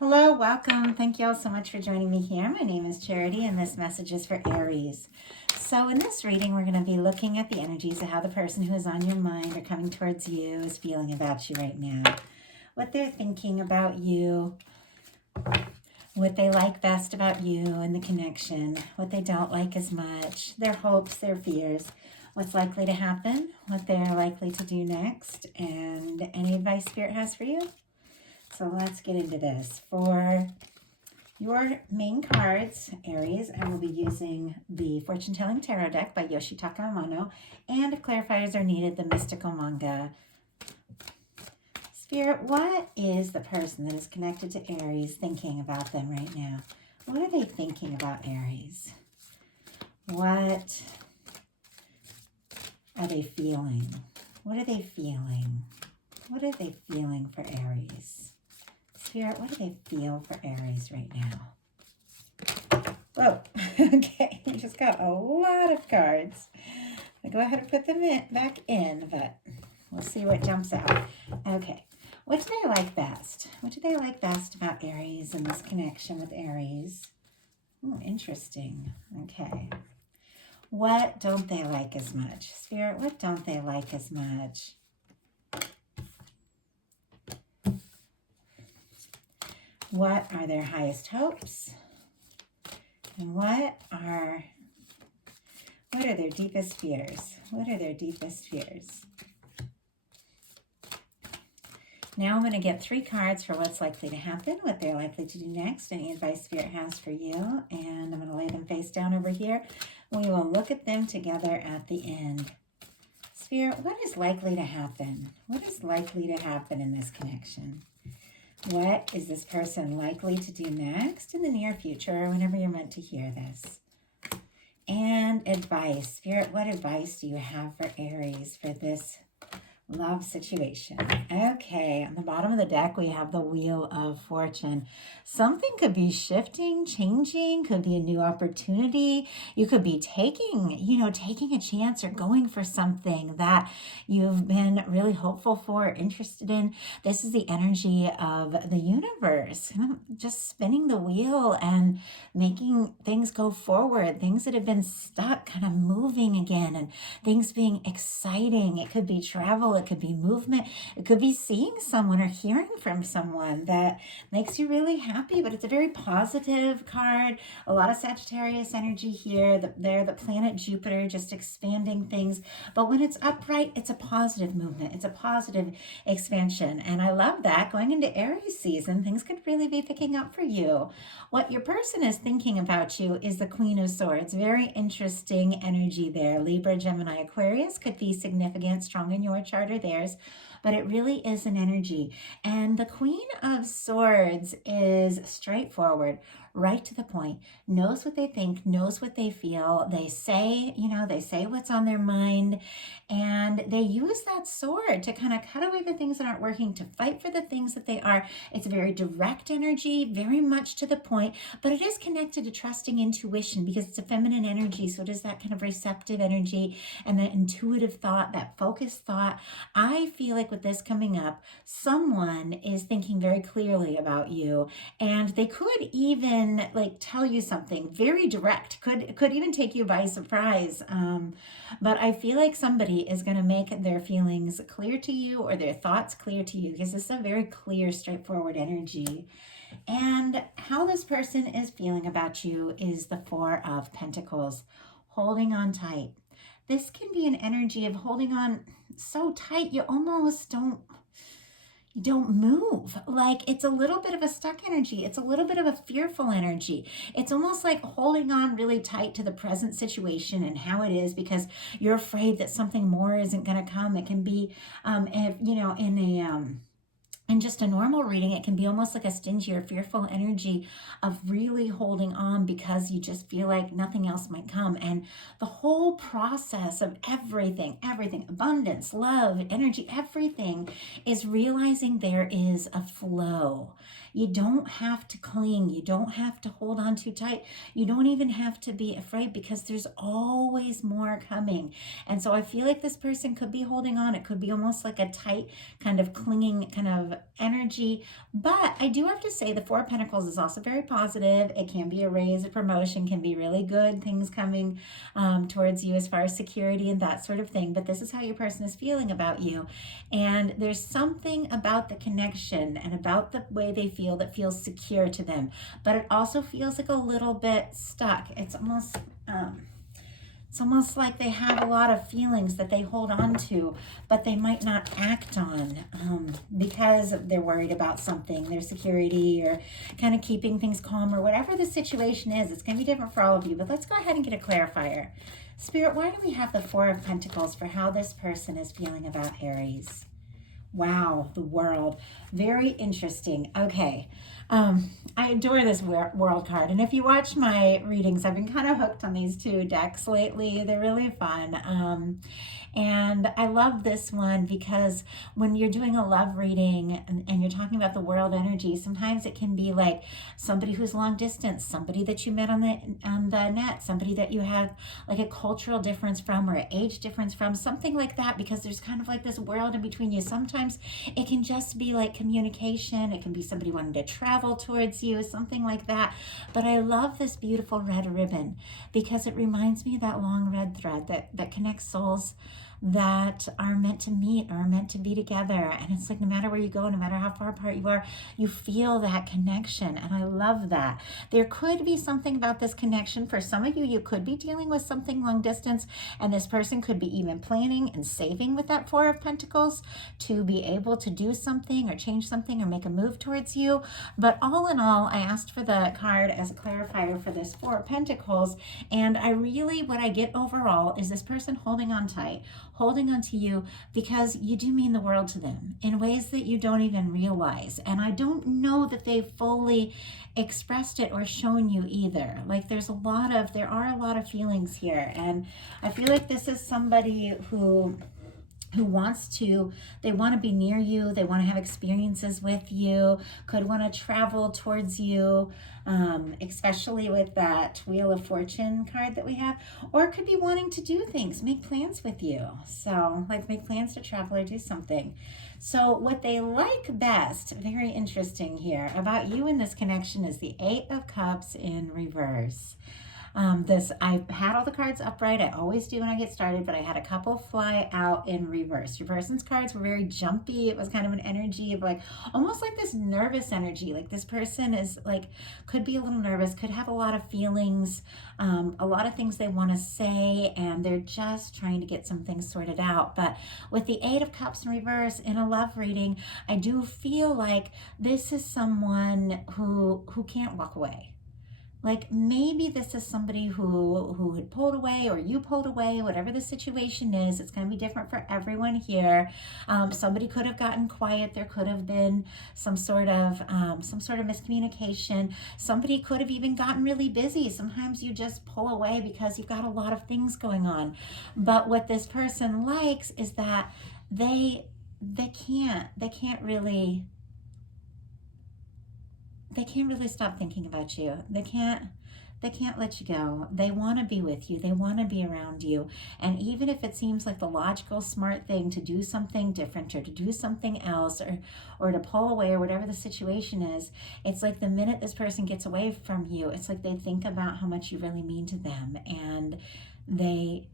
Hello, welcome. Thank you all so much for joining me here. My name is Charity, and this message is for Aries. So in this reading, we're going to be looking at the energies of how the person who is on your mind or coming towards you is feeling about you right now. What they're thinking about you, what they like best about you and the connection, what they don't like as much, their hopes, their fears, what's likely to happen, what they're likely to do next, and any advice Spirit has for you. So let's get into this. For your main cards, Aries, I will be using the Fortune Telling Tarot deck by Yoshitaka Amano, and if clarifiers are needed, the Mystical Manga. Spirit, what is the person that is connected to Aries thinking about them right now? What are they thinking about Aries? What are they feeling? What are they feeling? What are they feeling for Aries? Spirit, what do they feel for Aries right now? Whoa, okay, we just got a lot of cards. I'll go ahead and put them back in, but we'll see what jumps out. Okay, what do they like best? What do they like best about Aries and this connection with Aries? Oh, interesting. Okay. What don't they like as much? Spirit, what don't they like as much? What are their highest hopes? And what are their deepest fears? What are their deepest fears? Now I'm going to get 3 cards for what's likely to happen, what they're likely to do next, any advice Spirit has for you, and I'm going to lay them face down over here. We will look at them together at the end. Spirit, what is likely to happen? What is likely to happen in this connection? What is this person likely to do next in the near future, or whenever you're meant to hear this? And advice. Spirit, what advice do you have for Aries for this love situation? Okay, on the bottom of the deck, we have the Wheel of Fortune. Something could be shifting, changing, could be a new opportunity. You could be taking a chance or going for something that you've been really hopeful for, interested in. This is the energy of the universe, just spinning the wheel and making things go forward, things that have been stuck kind of moving again, and things being exciting. It could be travel, it could be movement, it could be seeing someone or hearing from someone that makes you really happy, but it's a very positive card. A lot of Sagittarius energy here. The planet Jupiter just expanding things, but when it's upright, it's a positive movement, it's a positive expansion, and I love that. Going into Aries season, things could really be picking up for you. What your person is thinking about you is the Queen of Swords. Very interesting energy there. Libra, Gemini, Aquarius could be significant, strong in your chart or theirs, but it really is an energy. And the Queen of Swords is straightforward, right to the point, knows what they think, knows what they feel. They say what's on their mind, and they use that sword to kind of cut away the things that aren't working, to fight for the things that they are. It's a very direct energy, very much to the point, but it is connected to trusting intuition because it's a feminine energy. So it is that kind of receptive energy and that intuitive thought, that focused thought. I feel like with this coming up, someone is thinking very clearly about you, and they could even tell you something very direct, could even take you by surprise. But I feel like somebody is going to make their feelings clear to you or their thoughts clear to you, because this is a very clear, straightforward energy. And how this person is feeling about you is the Four of Pentacles, holding on tight. This can be an energy of holding on so tight you almost don't move. Like, it's a little bit of a stuck energy. It's a little bit of a fearful energy. It's almost like holding on really tight to the present situation and how it is because you're afraid that something more isn't going to come. It can be, in just a normal reading, it can be almost like a stingy or fearful energy of really holding on because you just feel like nothing else might come. And the whole process of everything, abundance, love, energy, everything is realizing there is a flow. You don't have to cling. You don't have to hold on too tight. You don't even have to be afraid because there's always more coming. And so I feel like this person could be holding on. It could be almost like a tight kind of clinging kind of energy. But I do have to say the Four of Pentacles is also very positive. It can be a raise, a promotion, can be really good things coming towards you as far as security and that sort of thing. But this is how your person is feeling about you. And there's something about the connection and about the way they feel that feels secure to them. But it also feels like a little bit stuck. It's almost like they have a lot of feelings that they hold on to, but they might not act on because they're worried about something, their security, or kind of keeping things calm, or whatever the situation is. It's going to be different for all of you, but let's go ahead and get a clarifier. Spirit, why do we have the Four of Pentacles for how this person is feeling about Aries? Wow, the World. Very interesting. Okay. I adore this World card. And if you watch my readings, I've been kind of hooked on these two decks lately. They're really fun. And I love this one because when you're doing a love reading and you're talking about the world energy, sometimes it can be like somebody who's long distance, somebody that you met on the net, somebody that you have like a cultural difference from or an age difference from, something like that, because there's kind of like this world in between you. Sometimes it can just be like communication. It can be somebody wanting to travel towards you, something like that. But I love this beautiful red ribbon because it reminds me of that long red thread that connects souls that are meant to meet or are meant to be together. And it's like no matter where you go, no matter how far apart you are, you feel that connection. And I love that. There could be something about this connection. For some of you, you could be dealing with something long distance, and this person could be even planning and saving with that Four of Pentacles to be able to do something or change something or make a move towards you. But all in all, I asked for the card as a clarifier for this Four of Pentacles. And what I get overall is this person holding on tight, holding on to you because you do mean the world to them in ways that you don't even realize. And I don't know that they've fully expressed it or shown you either. Like there are a lot of feelings here. And I feel like this is somebody who want to be near you, they want to have experiences with you, could want to travel towards you, especially with that Wheel of Fortune card that we have, or could be wanting to do things, make plans with you. So like make plans to travel or do something. So what they like best, very interesting here, about you in this connection is the Eight of Cups in reverse. I've had all the cards upright. I always do when I get started, but I had a couple fly out in reverse. Your person's cards were very jumpy. It was kind of an energy of like, almost like this nervous energy. Like this person is like, could be a little nervous, could have a lot of feelings, a lot of things they want to say, and they're just trying to get some things sorted out. But with the Eight of Cups in reverse in a love reading, I do feel like this is someone who can't walk away. Like maybe this is somebody who had pulled away or you pulled away, whatever the situation is. It's going to be different for everyone here. Somebody could have gotten quiet. There could have been some sort of miscommunication. Somebody could have even gotten really busy. Sometimes you just pull away because you've got a lot of things going on. But what this person likes is that they can't really stop thinking about you. They can't let you go. They want to be with you. They want to be around you. And even if it seems like the logical, smart thing to do something different or to do something else or to pull away or whatever the situation is, it's like the minute this person gets away from you, it's like they think about how much you really mean to them, and they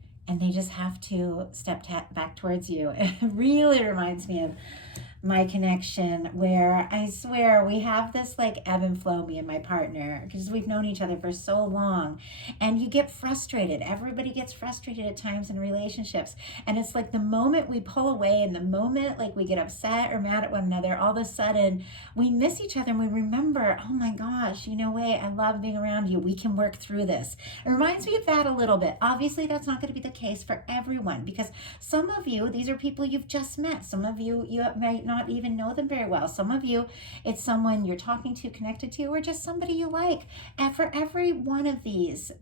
just have to step back towards you. It really reminds me of my connection, where I swear we have this like ebb and flow, me and my partner, because we've known each other for so long, and you get frustrated. Everybody gets frustrated at times in relationships, and it's like the moment we pull away and the moment like we get upset or mad at one another, all of a sudden we miss each other and we remember, oh my gosh, I love being around you. We can work through this. It reminds me of that a little bit. Obviously that's not going to be the case for everyone, because some of you, these are people you've just met. Some of you might not even know them very well. Some of you, it's someone you're talking to, connected to, or just somebody you like. And for every one of these,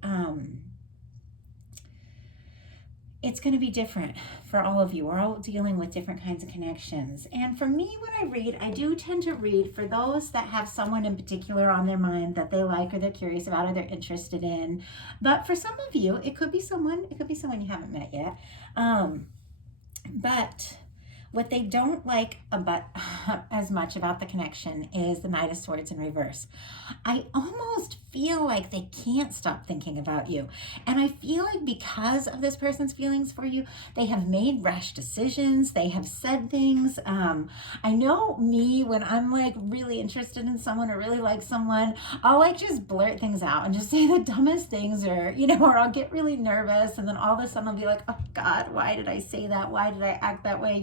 it's going to be different for all of you. We're all dealing with different kinds of connections. And for me, when I read, I do tend to read for those that have someone in particular on their mind that they like or they're curious about or they're interested in. But for some of you, it could be someone you haven't met yet. But What they don't like about as much about the connection is the Knight of Swords in reverse. I almost feel like they can't stop thinking about you. And I feel like because of this person's feelings for you, they have made rash decisions. They have said things. I know me, when I'm like really interested in someone or really like someone, I'll like just blurt things out and just say the dumbest things, or, or I'll get really nervous. And then all of a sudden I'll be like, oh God, why did I say that? Why did I act that way?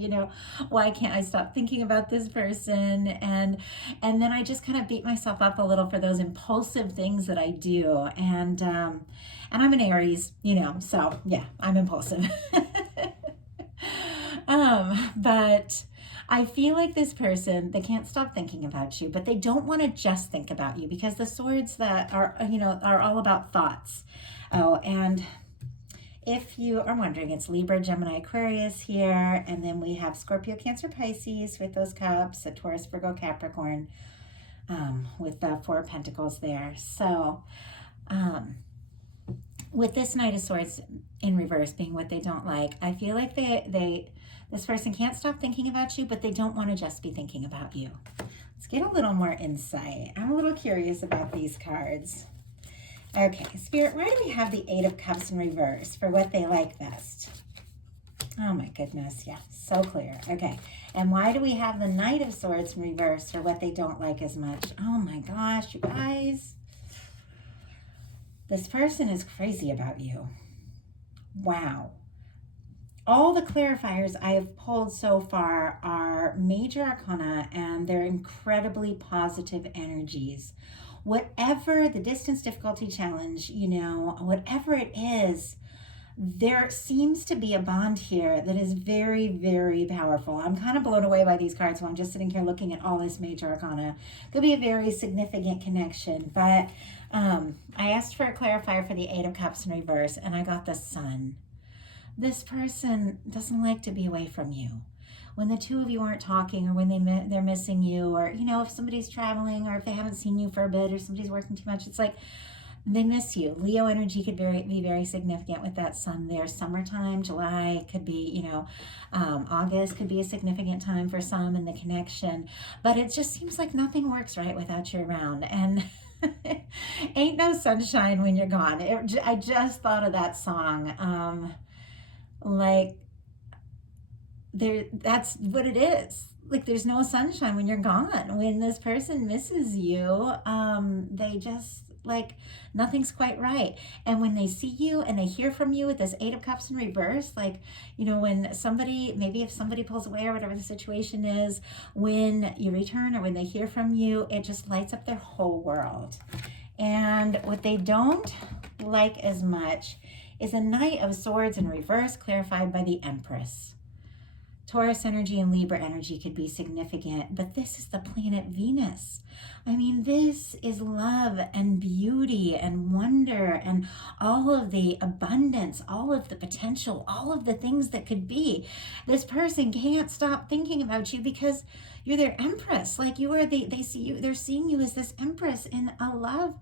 Why can't I stop thinking about this person? And then I just kind of beat myself up a little for those impulsive things that I do. And I'm an Aries, so yeah, I'm impulsive. But I feel like this person, they can't stop thinking about you, but they don't want to just think about you, because the swords that are all about thoughts. Oh, and if you are wondering, it's Libra, Gemini, Aquarius here, and then we have Scorpio, Cancer, Pisces with those cups, a Taurus, Virgo, Capricorn, with the Four of Pentacles there. So with this Knight of Swords in reverse being what they don't like, I feel like this person can't stop thinking about you, but they don't want to just be thinking about you. Let's get a little more insight. I'm a little curious about these cards. Okay, Spirit, why do we have the Eight of Cups in reverse for what they like best? Oh my goodness, yeah, so clear. Okay, and why do we have the Knight of Swords in reverse for what they don't like as much? Oh my gosh, you guys. This person is crazy about you. Wow. All the clarifiers I have pulled so far are major arcana, and they're incredibly positive energies. Whatever the distance, difficulty, challenge, whatever it is, there seems to be a bond here that is very, very powerful. I'm kind of blown away by these cards while I'm just sitting here looking at all this major arcana. Could be a very significant connection, but I asked for a clarifier for the Eight of Cups in reverse, and I got the Sun. This person doesn't like to be away from you. When the two of you aren't talking, or when they're missing you, or, if somebody's traveling, or if they haven't seen you for a bit, or somebody's working too much, it's like they miss you. Leo energy could be very significant with that Sun there. Summertime, July, could be, August could be a significant time for some in the connection. But it just seems like nothing works right without you around. And ain't no sunshine when you're gone. I just thought of that song. That's what it is. Like, there's no sunshine when you're gone. When this person misses you, they just, nothing's quite right. And when they see you and they hear from you with this Eight of Cups in reverse, when somebody, maybe if somebody pulls away or whatever the situation is, when you return or when they hear from you, it just lights up their whole world. And what they don't like as much is a Knight of Swords in reverse, clarified by the Empress. Taurus energy and Libra energy could be significant, but this is the planet Venus. I mean, this is love and beauty and wonder and all of the abundance, all of the potential, all of the things that could be. This person can't stop thinking about you because you're their Empress. They're seeing you as this Empress in a love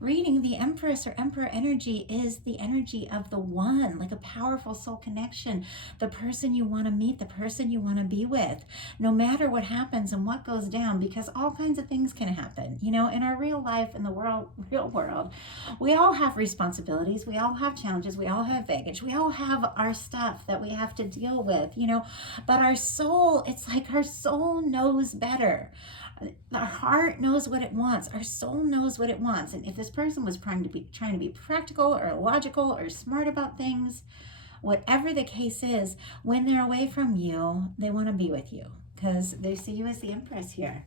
reading. The Empress or Emperor energy is the energy of the one, like a powerful soul connection, the person you want to meet, the person you want to be with, no matter what happens and what goes down, because all kinds of things can happen. In our real life, in the real world, we all have responsibilities, we all have challenges, we all have baggage, we all have our stuff that we have to deal with, but our soul, it's like our soul knows better. Our heart knows what it wants. Our soul knows what it wants. And if this person was trying to be practical or logical or smart about things, whatever the case is, when they're away from you, they want to be with you because they see you as the Empress here.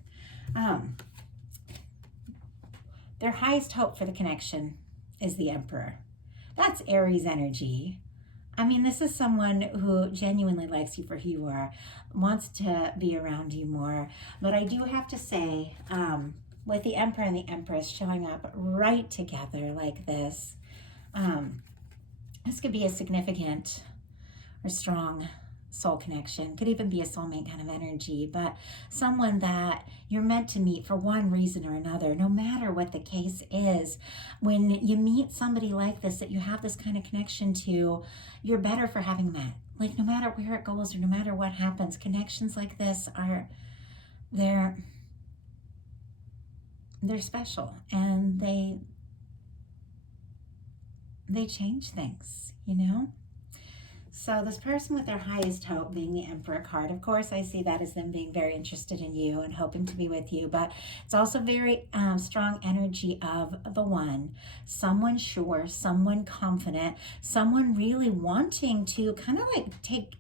Their highest hope for the connection is the Emperor. That's Aries energy. I mean, this is someone who genuinely likes you for who you are, wants to be around you more. But I do have to say, with the Emperor and the Empress showing up right together like this, this could be a significant or strong soul connection, could even be a soulmate kind of energy, but someone that you're meant to meet for one reason or another, no matter what the case is. When you meet somebody like this that you have this kind of connection to, you're better for having met. Like, no matter where it goes or no matter what happens, connections like this are, they're special, and they change things, you know? So this person with their highest hope being the Emperor card, of course, I see that as them being very interested in you and hoping to be with you, but it's also very strong energy of the One, someone sure, someone confident, someone really wanting to kind of like take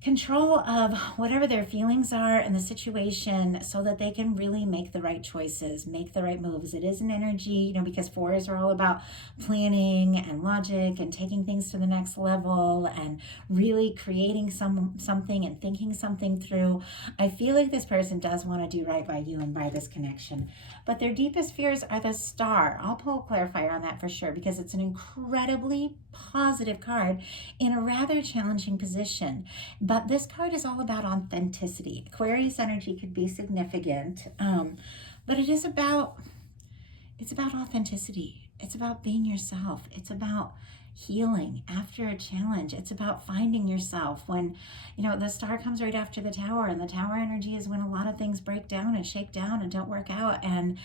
control of whatever their feelings are in the situation so that they can really make the right choices, make the right moves. It is an energy, you know, because fours are all about planning and logic and taking things to the next level and really creating something and thinking something through. I feel like this person does want to do right by you and by this connection, but their deepest fears are the Star. I'll pull a clarifier on that for sure, because it's an incredibly positive card in a rather challenging position. But this card is all about authenticity. Aquarius energy could be significant, but it's about authenticity. It's about being yourself. It's about healing after a challenge. It's about finding yourself when, you know, the Star comes right after the Tower, and the Tower energy is when a lot of things break down and shake down and don't work out, and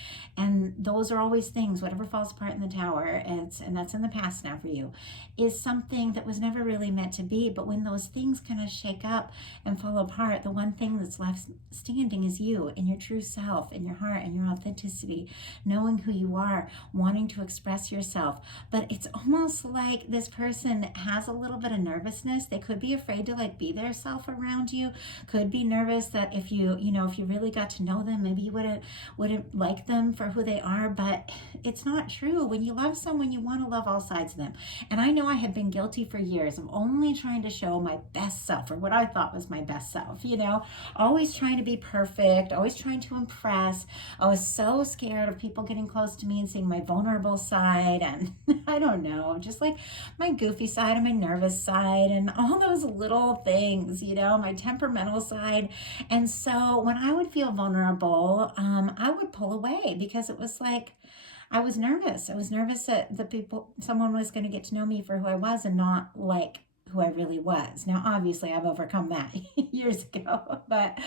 those are always things, whatever falls apart in the Tower, and that's in the past now for you, is something that was never really meant to be. But when those things kind of shake up and fall apart, the one thing that's left standing is you and your true self and your heart and your authenticity, knowing who you are, wanting to express yourself. But it's almost like this person has a little bit of nervousness. They could be afraid to like be their self around you, could be nervous that if you really got to know them, maybe you wouldn't like them for who they are. But it's not true. When you love someone, you want to love all sides of them. And I know I have been guilty for years of only trying to show my best self, or what I thought was my best self, you know, always trying to be perfect, always trying to impress. I was so scared of people getting close to me and seeing my vulnerable side, and I don't know, just like my goofy side and my nervous side and all those little things, you know, my temperamental side. And so when I would feel vulnerable, I would pull away, because it was like I was nervous. I was nervous that someone was going to get to know me for who I was and not like who I really was. Now, obviously, I've overcome that years ago, but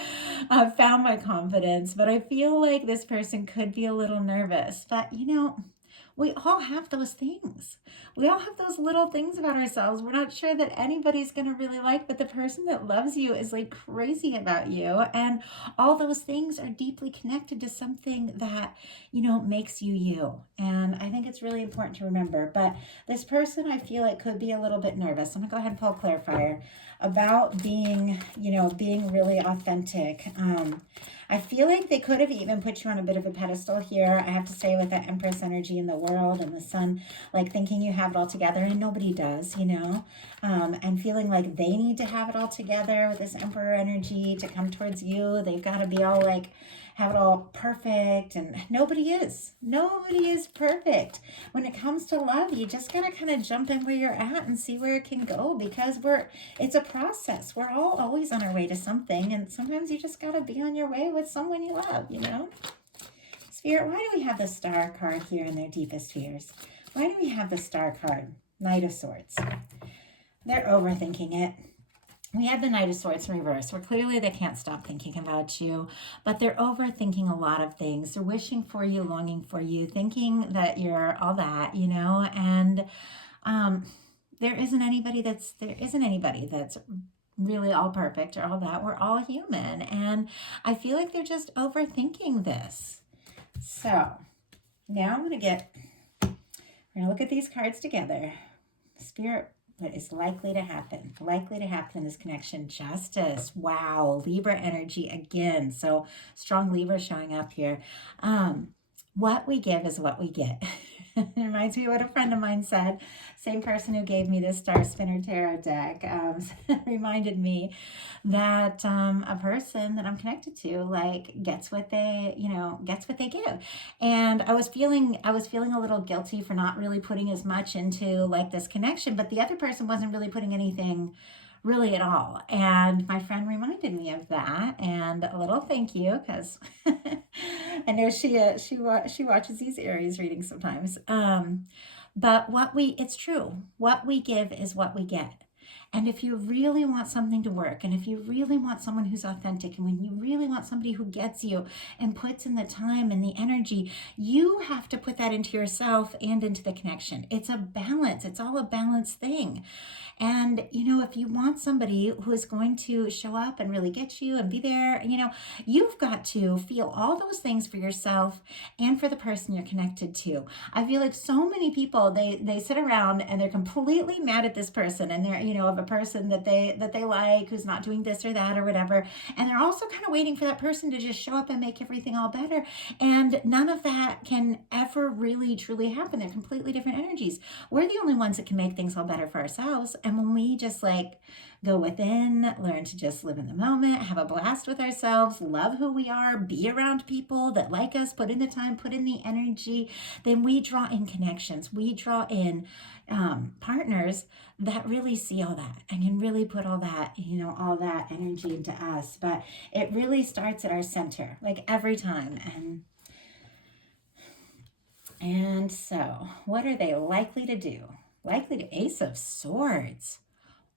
I've found my confidence. But I feel like this person could be a little nervous. But, you know, we all have those things. We all have those little things about ourselves we're not sure that anybody's going to really like, but the person that loves you is like crazy about you. And all those things are deeply connected to something that, you know, makes you you. And I think it's really important to remember. But this person, I feel like, could be a little bit nervous. I'm going to go ahead and pull a clarifier about being, you know, being really authentic. I feel like they could have even put you on a bit of a pedestal here. I have to say, with that Empress energy in the world and the Sun, like thinking you have it all together, and nobody does, you know, and feeling like they need to have it all together with this Emperor energy to come towards you. They've got to be all like, have it all perfect, and nobody is perfect. When it comes to love, you just gotta kind of jump in where you're at and see where it can go, because it's a process. We're all always on our way to something, and sometimes you just gotta be on your way with someone you love, you know. Spirit, why do we have the Star card here in their deepest fears? Why do we have the Star card? Knight of Swords. They're overthinking it. We have the Knight of Swords in reverse, where clearly they can't stop thinking about you, but they're overthinking a lot of things. They're wishing for you, longing for you, thinking that you're all that, you know, and there isn't anybody that's really all perfect or all that. We're all human, and I feel like they're just overthinking this. So now we're gonna look at these cards together. Spirit, what is likely to happen? Likely to happen in this connection. Justice. Wow. Libra energy again. So strong Libra showing up here. What we give is what we get. It reminds me of what a friend of mine said. Same person who gave me this Star Spinner Tarot deck reminded me that a person that I'm connected to like gets what they give. And I was feeling a little guilty for not really putting as much into like this connection, but the other person wasn't really putting anything really at all. And my friend reminded me of that, and a little thank you, because I know she watches these Aries readings sometimes. But it's true. What we give is what we get. And if you really want something to work, and if you really want someone who's authentic, and when you really want somebody who gets you and puts in the time and the energy, you have to put that into yourself and into the connection. It's a balance. It's all a balance thing. And, if you want somebody who is going to show up and really get you and be there, you've got to feel all those things for yourself and for the person you're connected to. I feel like so many people, they sit around and they're completely mad at this person, and they're, of a person that they like, who's not doing this or that or whatever. And they're also kind of waiting for that person to just show up and make everything all better. And none of that can ever really truly happen. They're completely different energies. We're the only ones that can make things all better for ourselves. And when we just go within, learn to just live in the moment, have a blast with ourselves, love who we are, be around people that like us, put in the time, put in the energy, then we draw in connections. We draw in partners that really see all that and can really put all that, all that energy into us. But it really starts at our center, every time. And so, what are they likely to do? Likely to Ace of Swords.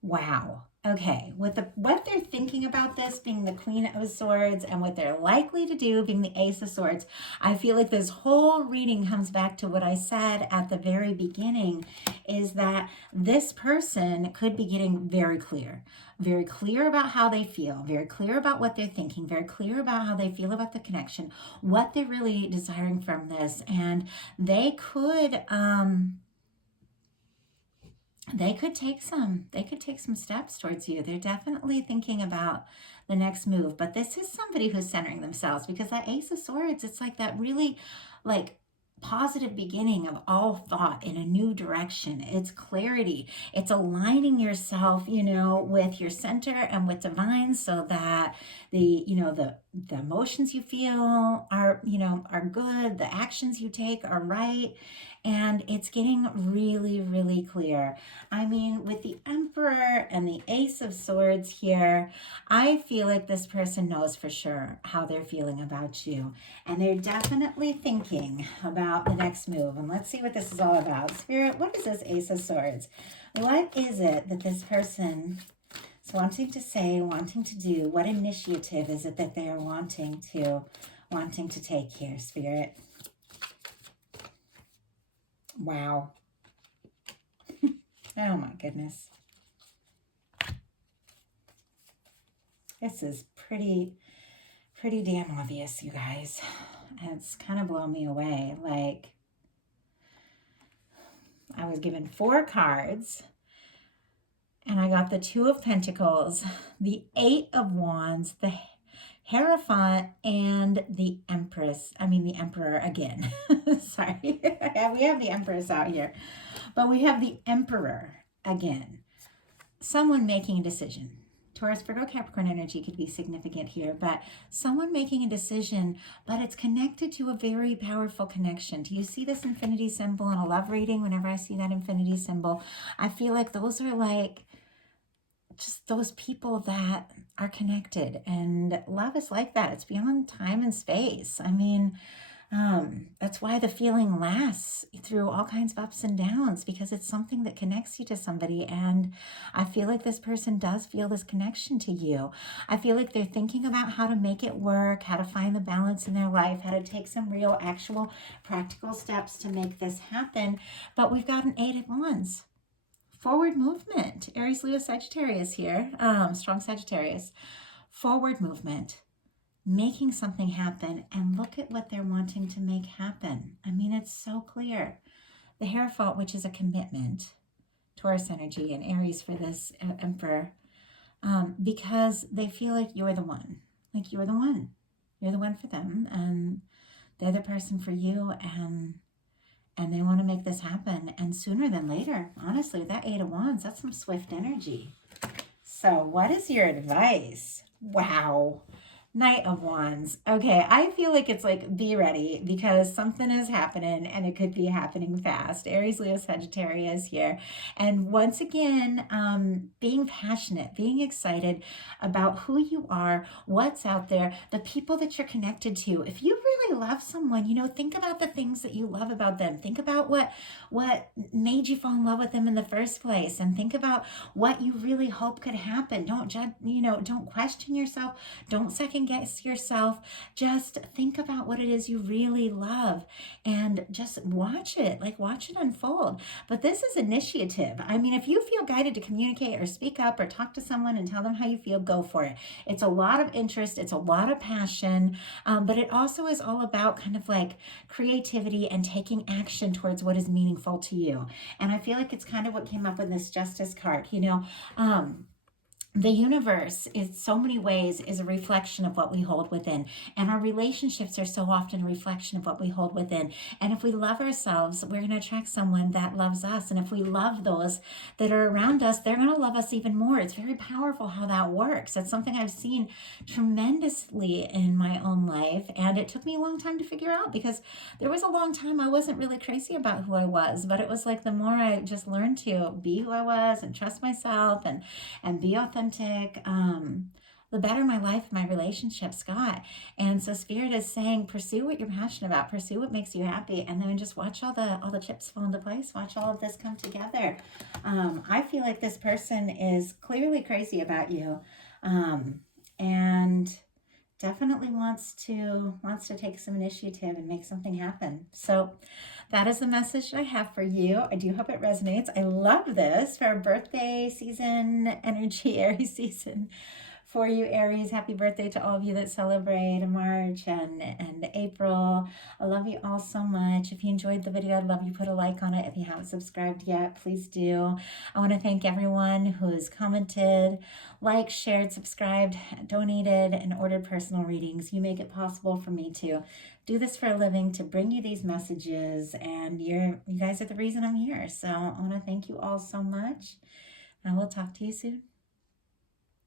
Wow. Okay, with what they're thinking about this being the Queen of Swords and what they're likely to do being the Ace of Swords, I feel like this whole reading comes back to what I said at the very beginning, is that this person could be getting very clear about how they feel, very clear about what they're thinking, very clear about how they feel about the connection, what they're really desiring from this. And they could take some steps towards you. They're definitely thinking about the next move. But this is somebody who's centering themselves, because that Ace of Swords, it's like that really positive beginning of all thought in a new direction. It's clarity. It's aligning yourself, with your center and with divine, so that the emotions you feel are good, the actions you take are right. And it's getting really, really clear. I mean, with the Emperor and the Ace of Swords here, I feel like this person knows for sure how they're feeling about you. And they're definitely thinking about the next move. And let's see what this is all about. Spirit, what is this Ace of Swords? What is it that this person is wanting to say, wanting to do? What initiative is it that they are wanting to take here, Spirit? Wow. Oh my goodness. This is pretty damn obvious, you guys. It's kind of blown me away. I was given 4 cards, and I got the 2 of Pentacles, the 8 of Wands, the Hierophant, and the Empress. I mean, the Emperor again. Sorry. We have the Empress out here. But we have the Emperor again. Someone making a decision. Taurus, Virgo, Capricorn energy could be significant here, but someone making a decision, but it's connected to a very powerful connection. Do you see this infinity symbol in a love reading? Whenever I see that infinity symbol, I feel like those are just those people that are connected. And love is like that. It's beyond time and space. I mean, that's why the feeling lasts through all kinds of ups and downs, because it's something that connects you to somebody. And I feel like this person does feel this connection to you. I feel like they're thinking about how to make it work, how to find the balance in their life, how to take some real, actual, practical steps to make this happen. But we've got an 8 of Wands. Forward movement. Aries, Leo, Sagittarius here. Strong Sagittarius. Forward movement. Making something happen, and look at what they're wanting to make happen. I mean, it's so clear. The Hierophant, which is a commitment, Taurus energy, and Aries for this Emperor, because they feel like you're the one. Like you're the one. You're the one for them, and they're the person for you, and they want to make this happen, and sooner than later. Honestly, that 8 of Wands, that's some swift energy. So what is your advice? Wow. Knight of Wands. Okay, I feel like it's like be ready because something is happening and it could be happening fast. Aries, Leo, Sagittarius here. And once again, being passionate, being excited about who you are, what's out there, the people that you're connected to. If you really love someone, think about the things that you love about them. Think about what made you fall in love with them in the first place, and think about what you really hope could happen. Don't judge, don't question yourself, don't second guess yourself. Just think about what it is you really love and just watch it, like watch it unfold. But this is initiative. I mean, if you feel guided to communicate or speak up or talk to someone and tell them how you feel, go for it. It's a lot of interest, it's a lot of passion, but it also is all about kind of like creativity and taking action towards what is meaningful to you. And I feel like it's kind of what came up with this justice card. The universe is so many ways is a reflection of what we hold within, and our relationships are so often a reflection of what we hold within. And if we love ourselves, we're going to attract someone that loves us, and if we love those that are around us, they're going to love us even more. It's very powerful how that works. That's something I've seen tremendously in my own life, and it took me a long time to figure out, because there was a long time I wasn't really crazy about who I was, but it was like the more I just learned to be who I was and trust myself and be authentic, the better my life, my relationships got. And so Spirit is saying, pursue what you're passionate about, pursue what makes you happy, and then just watch all the chips fall into place. Watch all of this come together. I feel like this person is clearly crazy about you, and definitely wants to take some initiative and make something happen. So that is the message that I have for you. I do hope it resonates. I love this for birthday season energy, Aries season for you, Aries. Happy birthday to all of you that celebrate in March and April. I love you all so much. If you enjoyed the video, I'd love you put a like on it. If you haven't subscribed yet, please do. I want to thank everyone who's commented, liked, shared, subscribed, donated, and ordered personal readings. You make it possible for me to do this for a living, to bring you these messages, and you guys are the reason I'm here. So I want to thank you all so much, and I will talk to you soon.